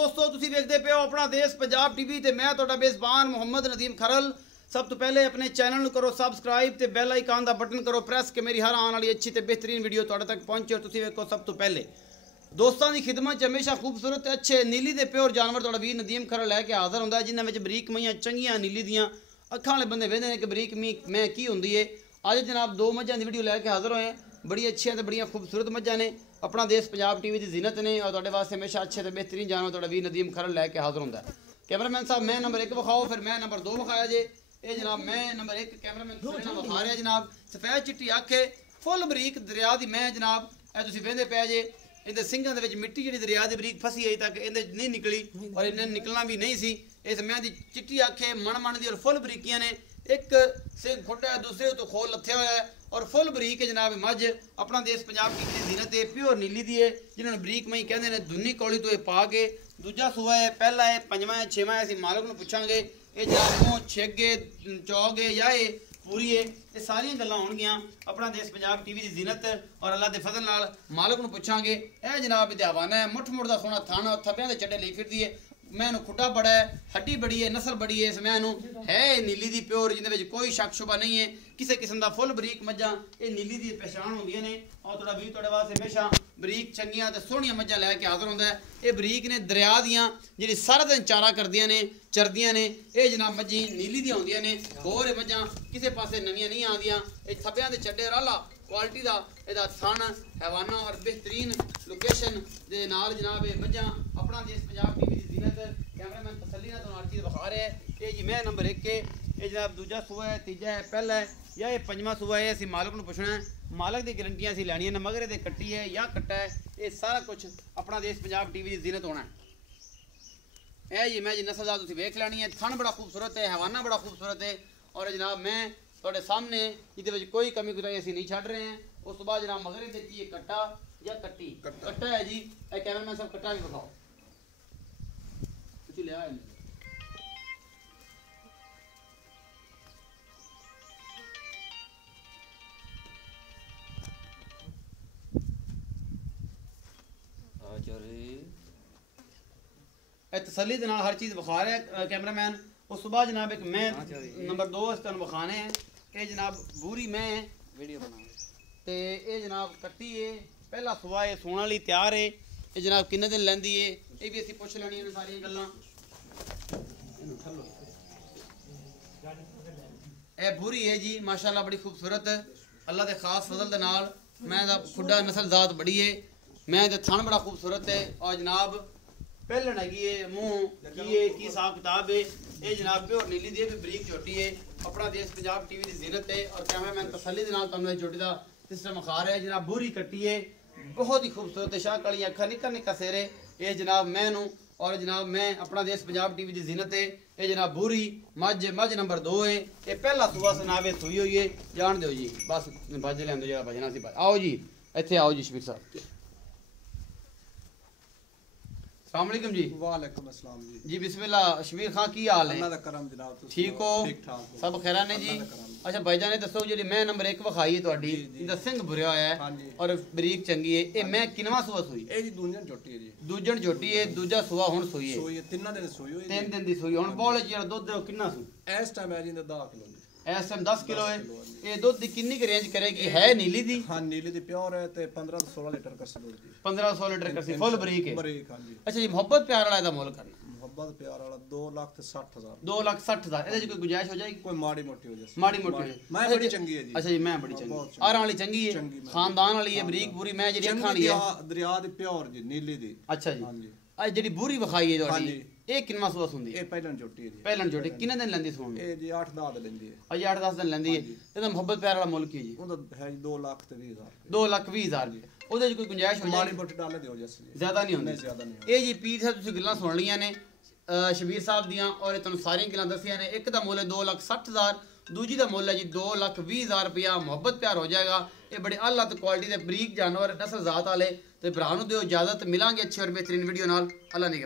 दोस्तों तुसीं वेखदे पे हो अपना देश पंजाब टीवी ते मैं तुहाडा मेज़बान मोहम्मद नदीम खरल। सब तो पहले अपने चैनल को करो सबसक्राइब ते बेल आइकन का बटन करो प्रेस कि मेरी हर आने वाली अच्छी ते बेहतरीन वीडियो तुहाडे तक पहुंचे और तुसीं वेखो सब तो पहले। दोस्तों की खिदमत हमेशा खूबसूरत अच्छे नीली दे प्योर जानवर तुहाडा वीर नदीम खरल लैके हाज़र हुंदा, जिन्हां विच बरीक मईयां चंगियां नीली दियां अखां वाले बंदे वेंदे ने कि बरीक मैं की हुंदी है। अज जनाब दो मझां की वीडियो लैके हाज़र होए, बड़ी अच्छी तो बड़िया खूबसूरत मझां ने, अपना देश पंजाब टीवी की जीनत ने और तुहाडे वास्ते हमेशा अच्छे तो बेहतरीन जानवर तुहाडा वीर नदीम खरल लैके हाज़र हुंदा है। कैमरामैन साहब मैं नंबर 1 विखाओ, फिर मैं नंबर 2 विखाया जे। ये जनाब मैं नंबर 1 कैमरामैन विखा रहा जनाब, सफेद चिट्टी अख है, फुल बरीक दरिया की मैं जनाब ए तुसीं वेंदे पे जे। इहदे सिंघां दे विच मिट्टी जिहड़ी दरिया दी बरीक फसी अजे तक इहदे नहीं निकली और इन्हें निकलना भी नहीं सी। इस मैं दी चिट्टी अख है, मन दी और फुल बरीकियां ने, एक सिंह खोटा है दूसरे तो खोल लथया हुआ है और फुल बरीक है जनाब मझ। अपना देश पंजाब की जीनत है, प्योर नीली दी है, जिन्होंने बरीक मई कहते हैं दुनी कौली तो ये पा के दूजा सूआ है, पहला है, पंजवा है, छेवां है। असीं मालक नूं पुछांगे ये जनाब छेगे चौगे या ये पूरी है, ये सारियां गल्लां होणगियां अपना देश पंजाब टीवी की जीनत और अल्लाह के फजल नाल मालक नूं पुछांगे। यह जनाब इहदा हवाना है, मुठ मुठ दा सोहना थाना थप्पियां दे चड्डे लई फिरदी है, मैनू खुटा बड़ा है, हड्डी बड़ी है, नस्ल बड़ी है, इस मैनू है नीली दी प्योर, जिंदे विच कोई शक शुबा नहीं है किसी किस्म का फुल बरीक मझां ये नीली दी पहचान होंदियां ने। और थोड़ा वीर तुहाडे वास्ते हमेशा बरीक चंगियां ते सोहणियां मझां लैके हाज़र हुंदा है। ये बरीक ने दरिया दियां जिहड़ी सारा दिन चारा करदियां ने चरदियां ने, ये जनाब मझी नीली दियां होंदियां ने, होर ये मझां किसी पासे नवियां नहीं आंदियां। ये थब्बियां दे चड्डे राला क्वालिटी का इहदा थन हैवाना और बेहतरीन लोकेशन दे नाल जनाब ये मझां अपना देश पंजाब टीवी की जीनत कैमरामैन तसल्ली नाल हर चीज़ विखा रहा है। ये जी मैं नंबर 1 है, ये जनाब दूजा सूआ है, तीजा है, पहला है या ये पंजवा सूआ है। असीं मालक नूं पुछना है, मालक की गारंटियां असीं लैणियां ने, मगर ये कट्टी है या कट्टा है, ये सारा कुछ अपना देश पंजाब टीवी की जीनत होना है। यह जी मैं जी नस्ल तुसीं वेख लैनी है, थन बड़ा खूबसूरत है, हैवाना बड़ा खूबसूरत है और जनाब मैं तुहाडे सामने इहदे विच कोई कमी कोताही असीं नहीं छड्ड रहे हैं। उस तो बाद जनाब मगर देखी है कट्टा या कट्टी, कट्टा है जी। कैमरामैन साहब कट्टा भी दिखाओ, कुछ लिया है तसली दे नाल हर चीज़ विखा रहा है कैमरामैन। उस तो बाद जनाब एक मैं नंबर 2 तुहानूं विखाने हैं। ये जनाब बूरी मैं वीडियो बना ते ये जनाब कट्टी है, पहला सुआ है, सोने वाली तैयार है। ये जनाब किन्ने दिन लैंदी है ये भी असीं पुछ लैणियां ने सारियां गल्लां। ए बूरी है जी माशाअल्लाह बड़ी खूबसूरत, अल्लाह के खास फजल दे नाल मैं दा खुड्डा नस्ल जात बड़ी है, मैं दे थन बड़ा खूबसूरत है और जनाब पहलन हैगी है, मुँह की है, की हिसाब किताब है। ये जनाब प्योर नीली दी भी बरीक झोटी है, अपना देश पंजाब टीवी की जीनत है और कैमरामैन तसल्ली दे नाल तुहानूं झोटी का सिस्टम विखा रहा है। जनाब बूरी कट्टी है, बहुत ही खूबसूरत है, शाह काली अखा, निक्का निक्का सेरे। ये जनाब मैनू और जनाब मैं अपना देश पंजाब टीवी की जीनत है। ये जनाब बूरी मझ नंबर 2 है, ये पहला सुबह सनावे सुई हुई है, जान दो जी बस बज लें जो बजना सी। आओ जी इत्थे आओ जी शबीर साहब। अस्सलाम वालेकुम जी। वालेकुम अस्सलाम जी। जी बिस्मिल्लाह। शबीर खां की हाल है? अल्लाह दा करम जनाब, ठीक हो? ठीक ठाक सब खैरा ने जी। अच्छा भाईजान ने दसो जी मैं नंबर 1 विखाई है तुहाडी, इंदा सिंह भुरिया होया है और बरीक चंगी है, ये मैं किनवा सुआ सूई? ए जी दूजन झोटी है जी। दूजन झोटी है, दूजा सुआ हुण सूई है। सोई है 3 दिन सोई हुई 3 दिन दी सूई। हुण बोल जेड़ा दुध किन्ना सू इस टाइम है जी 10 किलो जी। इस टाइम 10 किलो है। ये दुध दी किन्नी की रेंज करेगी? है नीली दी? हां नीली दी प्योर है ते 15 से 16 लीटर कर दूध जी। 15-16 लीटर करसी फुल बरीक है। बरीक हां जी। अच्छा जी मोहब्बत प्यार वाला दा मोल करना? मोहब्बत प्यार वाला 2,60,000। 2,60,000 ਇਹਦੇ ਚ ਕੋਈ ਗੁੰਜਾਇਸ਼ ਹੋ ਜਾਏਗੀ? कोई माड़ी मोटी हो जाए, माड़ी मोटी मैं बड़ी चंगी है जी। अच्छा जी मैं बड़ी चंगी आरां वाली चंगी है, खानदान वाली है, बरीक पूरी मैं जेडी अखां वाली है, दरिया दी प्योर जी नीली दी। अच्छा जी हां जी। आज जेडी बूरी विखाई है ਤੁਹਾਡੀ ਇਹ ਕਿੰਨਾ ਸੂਆ ਹੁੰਦੀ ਹੈ? ਇਹ ਪਹਿਲਾਂ ਝੋਟੀ ਹੈ ਜੀ। ਪਹਿਲਾਂ ਝੋਟੀ ਕਿੰਨੇ ਦਿਨ ਲੈਂਦੀ ਸੂਣ? ਇਹ ਜੀ 8-10 ਦਿਨ ਲੈਂਦੀ ਹੈ। ਅਜੇ 8-10 ਦਿਨ ਲੈਂਦੀ ਹੈ। ਇਹਦਾ ਮੁਹੱਬਤ ਪਿਆਰ ਵਾਲਾ ਮੁੱਲ ਕੀ ਜੀ? ਉਹਦਾ ਹੈ ਜੀ 2,20,000 ਰੁਪਏ। 2,20,000 ਰੁਪਏ। ਉਹਦੇ ਚ ਕੋਈ ਗੁੰਜਾਇਸ਼ ਹੋ ਜਾਏ? ਮਾੜੀ ਮੋਟੀ ਡਾਲੇ ਦਿਓ ਜੱਸ ਜੀ, ਜ਼ਿਆਦਾ ਨਹੀਂ ਹੁੰਦੀ। ਜ਼ਿਆਦਾ ਨਹੀਂ। ਇਹ ਜੀ ਪੀਰ ਸਾਹਿਬ ਤੁਸੀਂ ਗੱਲਾਂ ਸੁਣ ਲਈਆਂ ਨੇ ਸ਼ਬੀਰ ਸਾਹਿਬ ਦੀਆਂ ਔਰ ਇਹ ਤੁਹਾਨੂੰ ਸਾਰੀਆਂ ਗੱਲਾਂ ਦੱਸੀਆਂ ਨੇ। ਇੱਕ ਦਾ ਮੁੱਲ ਹੈ 2,60,000, दूजी का मुल है जी 2,20,000 रुपया। मुहब्बत प्यार हो जाएगा। ये बड़े अल्लाह तो क्वालिटी के बरीक जानवर नस्ल जात वाले तो भरा नूं दिओ इजाजत। मिलांगे अच्छी और बेहतरीन वीडियो नाल। अल्लाह ने